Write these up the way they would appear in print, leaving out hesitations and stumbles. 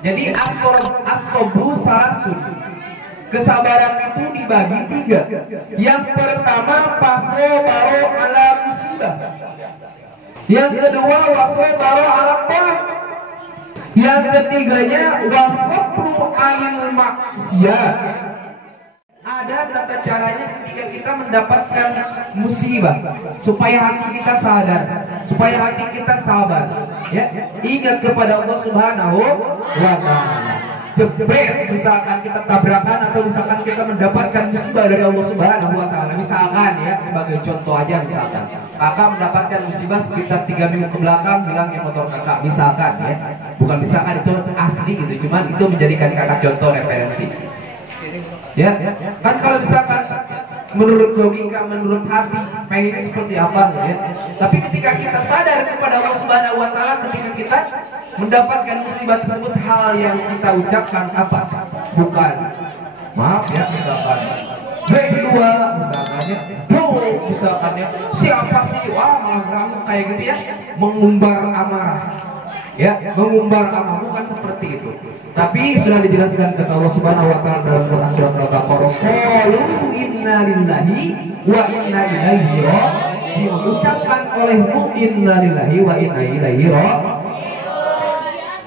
Jadi as-sabru salasun. Kesabaran itu dibagi 3. Yang pertama fasabara ala musibah. Yang kedua wasabara ala ta'at. Yang ketiganya wasabru anil maksiyah. Ada tata caranya ketika kita mendapatkan musibah supaya hati kita sadar, supaya hati kita sabar. Ya, ingat kepada Allah Subhanahu wa Ta'ala. Jebret, misalkan kita tabrakan atau misalkan kita mendapatkan musibah dari Allah Subhanahu wa Ta'ala. Misalkan ya, sebagai contoh aja misalkan kakak mendapatkan musibah sekitar 3 minggu ke belakang, hilangnya motor kakak, misalkan ya. Bukan misalkan, itu asli gitu, cuman itu menjadikan kakak contoh referensi. Ya, kan kalau misalkan menurut logika, menurut hati pengennya seperti apa ya. Tapi ketika kita sadar kepada Allah Subhanahu wa Ta'ala, ketika kita mendapatkan musibah tersebut, hal yang kita ucapkan apa? Bukan maaf ya, misalkan B2 misalkan ya, misalkan ya, siapa sih, wah marah kayak gitu ya, mengumbar amarah ya, mengumbar amarah, bukan seperti itu. Tapi sudah dijelaskan kata Allah Subhanahu wa Ta'ala dalam Quran surat Al-Baqarah, qalu inna lillahi wa inna ilaihi raji'un. Ucapkan olehmu inna lillahi wa inna ilaihi raji'un.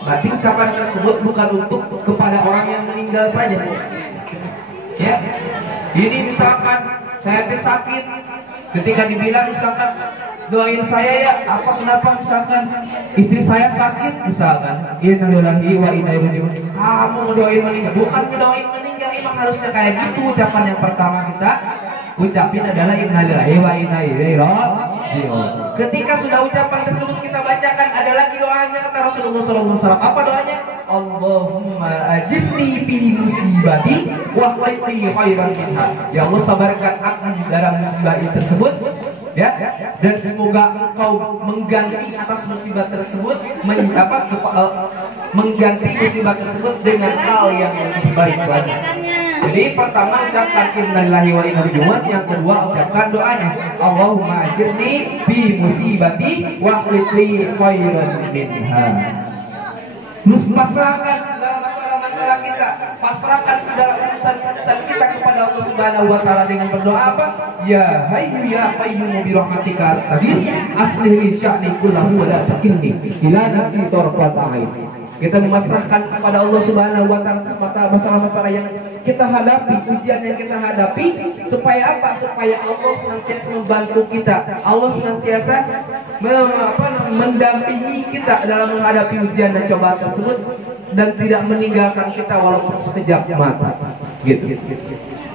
Berarti ucapan tersebut bukan untuk kepada orang yang meninggal saja. Ya. Ini misalkan saya sakit, ketika dibilang misalkan doain saya ya, apa kenapa misalkan istri saya sakit misalkan, innalillahi wa inna ilaihi raji'un. Kamu ngedoain meninggal, bukan ngedoain meninggal. Emang harusnya kayak gitu. Ucapan yang pertama kita ucapin adalah innalillahi wa inna ilaihi raji'un. Ketika sudah ucapan tersebut kita bacakan, ada lagi doanya kata Rasulullah SAW. Apa doanya? Allahumma ajirni fi musibati wa qini khairan minha. Ya Allah, sabarkan aku dalam musibah ini tersebut, ya, dan semoga Engkau mengganti atas musibah tersebut, mengganti musibah tersebut dengan hal yang lebih baik lagi. Jadi pertama ucapkan innalillahi wa inna ilaihi raji'un, yang kedua ucapkan doanya Allahumma ajirni bi musibati wa qini khairan minha. Terus pasrahkan segala masalah-masalah kita, pasrahkan segala urusan-urusan kita kepada Allah Subhanahu wa Ta'ala dengan berdoa apa? Ya hayyu ya qayyum bi rahmatika astaghfir aslih li sya'ni kullahu wa la takilni ila nafsi tarfata ain. Kita memasrahkan kepada Allah Subhanahu wa Ta'ala masalah-masalah yang kita hadapi, ujian yang kita hadapi, supaya apa? Supaya Allah senantiasa membantu kita, Allah senantiasa mendampingi kita dalam menghadapi ujian dan cobaan tersebut, dan tidak meninggalkan kita walaupun sekejap mata. Gitu.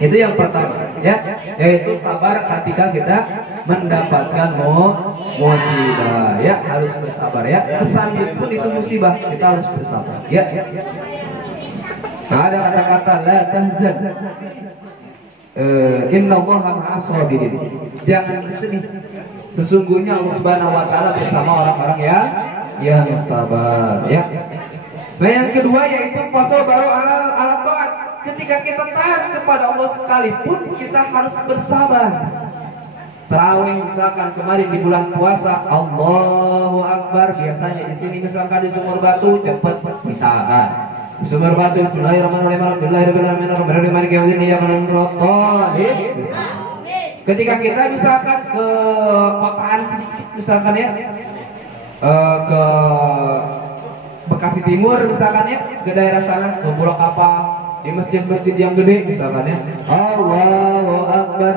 Itu yang pertama, ya, yaitu sabar ketika kita mendapatkan musibah, ya, harus bersabar, ya. Kesambit pun itu musibah, kita harus bersabar, ya. Nah, ada kata-kata la tahzan, innallaha ma'as sabirin. Jangan bersedih, sesungguhnya Allah Subhanahu wa Ta'ala bersama orang-orang yang sabar, ya. Nah, yang kedua yaitu fasabaru ala taat. Ketika kita taat kepada Allah sekalipun, kita harus bersabar. Tarawih misalkan kemarin di bulan puasa, Allahu Akbar, biasanya di sini misalkan di Sumur Batu cepat misalkan. Di Sumur Batu bismillahirrahmanirrahim alhamdulillahirabbil alamin arrahmanirrahim maliki yaumiddin iyyaka na'budu wa iyyaka nasta'in. Ketika kita misalkan ke kotaan sedikit misalkan ya, ke Bekasi Timur misalkan ya, ke daerah sana, ke Bulak apa, di masjid-masjid yang gede misalkan ya, Allahu Akbar,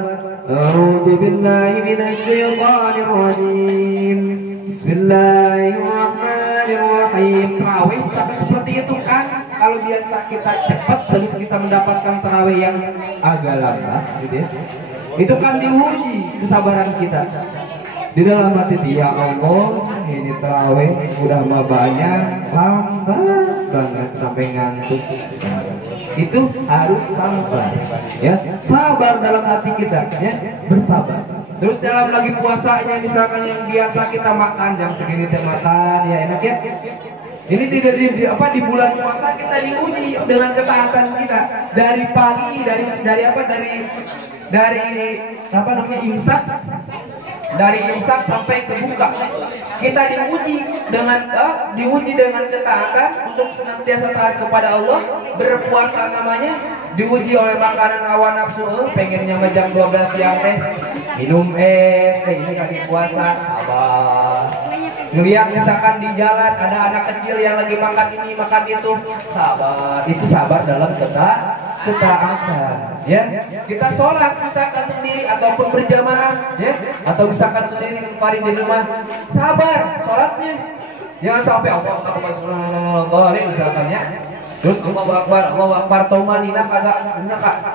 a'udzu billahi minasy syaithanir rajim, bismillahirrahmanirrahim. Tarawih misalkan seperti itu kan. Kalau biasa kita cepat terus kita mendapatkan tarawih yang agak lambat gitu ya, itu kan diuji kesabaran kita. Di dalam hati dia, ya Allah, ini tarawih udah mah banyak, lambat banget sampai ngantuk. Itu harus sabar, ya, sabar dalam hati kita, ya, bersabar. Terus dalam lagi puasanya misalkan yang biasa kita makan jam segini teh makan, ya enak ya. Ini tidak di bulan puasa kita diuji dengan ketaatan kita dari pagi, dari imsak dari imsak sampai ke buka. Kita diuji dengan ketaatan untuk senantiasa taat kepada Allah. Berpuasa namanya diuji oleh makanan hawa nafsu. Pengennya jam 12 siang teh minum es, ini lagi puasa, sabar. Ngelihat misalkan di jalan ada anak kecil yang lagi makan ini makan itu, sabar. Itu sabar dalam ketaatan. Ya, kita sholat misalkan sendiri ataupun berjamaah, ya, atau misalkan sendiri menfarid di rumah, sabar sholatnya. Jangan sampai Allah misalkan ya. Terus Allahu Akbar tumanina kagak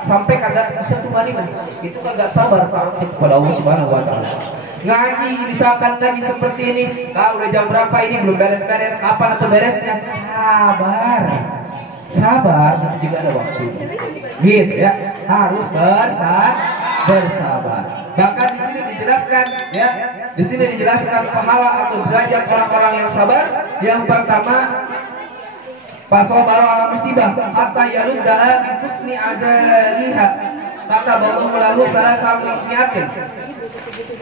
sampai kagak bisa tumanina. Itu kagak sabar taat kepada Allah Subhanahu wa taala. Ngaji misalkan tadi seperti ini, udah jam berapa ini belum beres-beres, kapan atau beresnya? Sabar, itu juga ada waktu. Gitu ya, harus bersabar. Bahkan di sini dijelaskan, ya, di sini dijelaskan pahala atau derajat orang-orang yang sabar. Yang pertama, fasobaro ala musibah hatta yaruddaha bi husni azaliha. Kata Allahu lalu salah satu niatin.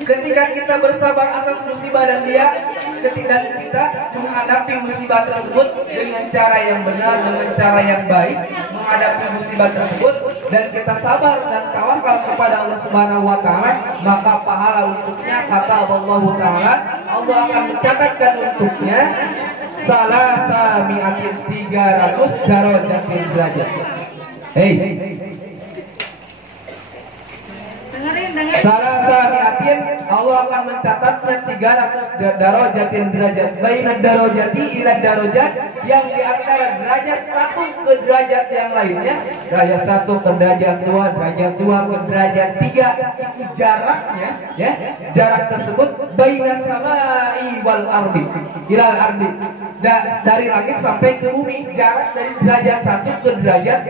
Ketika kita bersabar atas musibah dan kita menghadapi musibah tersebut dengan cara yang benar, dengan cara yang baik, menghadapi musibah tersebut dan kita sabar dan tawakal kepada Allah Subhanahu wa taala, maka pahala untuknya kata Allah taala, Allah akan mencatatkan untuknya salasa mi'atin 300 darajatin derajat. Salasa mi'atin, Allah akan mencatatnya 300 darajatin derajat. Baina darajati ila darajat, yang di antara derajat satu ke derajat yang lainnya. Derajat satu ke derajat dua ke derajat tiga. Itu jaraknya, ya. Jarak tersebut baina samai wal ardi ilal ardi. Dari langit sampai ke bumi, jarak dari derajat satu ke derajat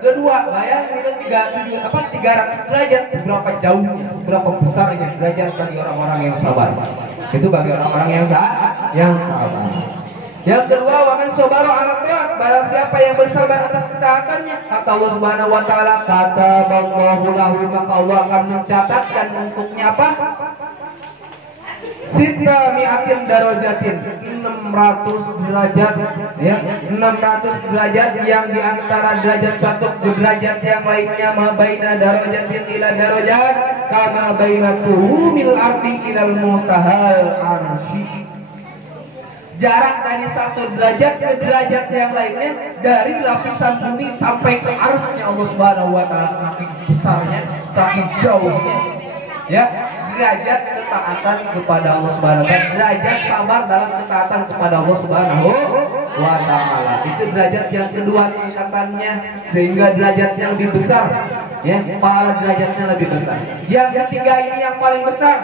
kedua. Bayang itu 300 derajat, berapa jauhnya, seberapa besarnya derajat bagi orang-orang yang sabar. Itu bagi orang-orang yang sabar. Yang kedua, wa man sabara 'ala ta'at, barang siapa yang bersabar atas ketaatannya, kata Allah Subhanahu wa taala, kataballahu lahu, maka Allah akan mencatatkan untuknya apa? Sita mi'atin darajatin, 600 derajat, ya, 600 derajat yang diantara derajat satu ke derajat yang lainnya, ma baina darajatin ila darajat kama baina tuhumil ardi ilal muntahal arsy. Jarak dari satu derajat ke derajat yang lainnya, dari lapisan bumi sampai ke arsy-Nya Allah Subhanahu wa taala, saking besarnya, saking jauhnya, ya. Derajat ketaatan kepada Allah Subhanahu wa taala, derajat sabar dalam ketaatan kepada Allah Subhanahu wa taala. Itu derajat yang kedua tingkatannya, sehingga derajat yang lebih besar, ya, pahala derajatnya lebih besar. Yang ketiga ini yang paling besar,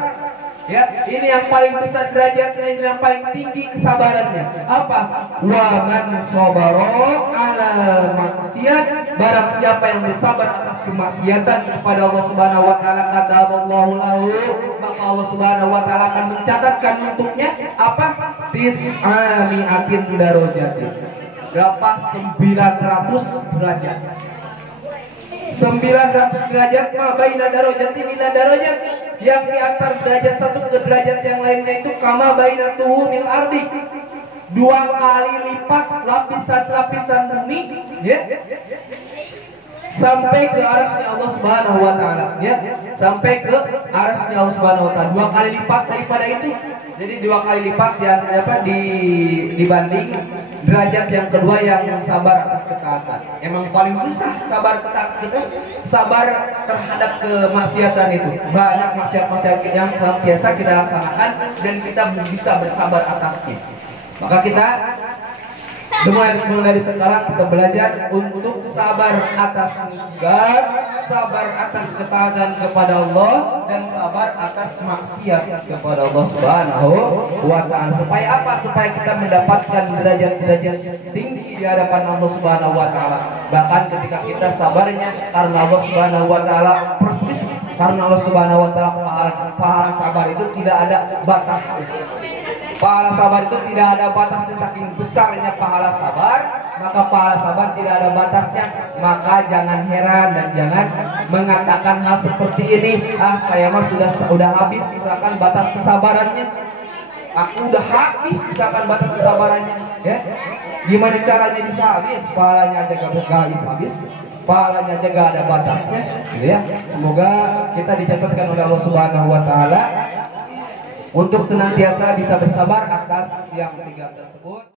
ya, ini yang paling besar derajatnya, ini yang paling tinggi kesabarannya. Apa? Wa man sabara 'ala maksiat, barang siapa yang bersabar atas kemaksiatan kepada Allah Subhanahu wa taala, kata Allahu lahu, maka Allah Subhanahu wa taala akan mencatatkan untuknya apa? Tis'ami'atin darajatin. Berapa? 900 derajat. 900 derajat ma baina darajatin ila darajat, yang di antara derajat satu ke derajat yang lainnya itu kama baina tuhumil ardi, 2 kali lipat lapisan-lapisan bumi, ya, sampai ke arasnya Allah Subhanahu wa taala, ya, sampai ke arasnya Allah Subhanahu wa taala, 2 kali lipat daripada itu. Jadi 2 kali lipat yang dibanding derajat yang kedua yang sabar atas ketaatan. Emang paling susah sabar sabar terhadap kemaksiatan itu. Banyak maksiat-maksiat yang biasa kita laksanakan dan kita bisa bersabar atasnya. Maka kita mulai dari sekarang kita belajar untuk sabar atas musibah, sabar atas ketaatan kepada Allah, dan sabar atas maksiat kepada Allah Subhanahu wa taala. Supaya apa? Supaya kita mendapatkan derajat-derajat tinggi di hadapan Allah Subhanahu wa taala. Bahkan ketika kita sabarnya karena Allah Subhanahu wa taala, persis karena Allah Subhanahu wa taala, pahala sabar itu tidak ada batasnya. Pahala sabar itu tidak ada batasnya, saking besarnya pahala sabar, maka pahala sabar tidak ada batasnya. Maka jangan heran dan jangan mengatakan hal seperti ini, saya mah sudah habis misalkan batas kesabarannya, aku udah habis misalkan batas kesabarannya, ya. Gimana caranya bisa habis? Pahalanya aja gak habis, pahalanya aja gak ada batasnya, gitu ya. Semoga kita dicatatkan oleh Allah Subhanahu wa taala untuk senantiasa bisa bersabar atas yang tiga tersebut.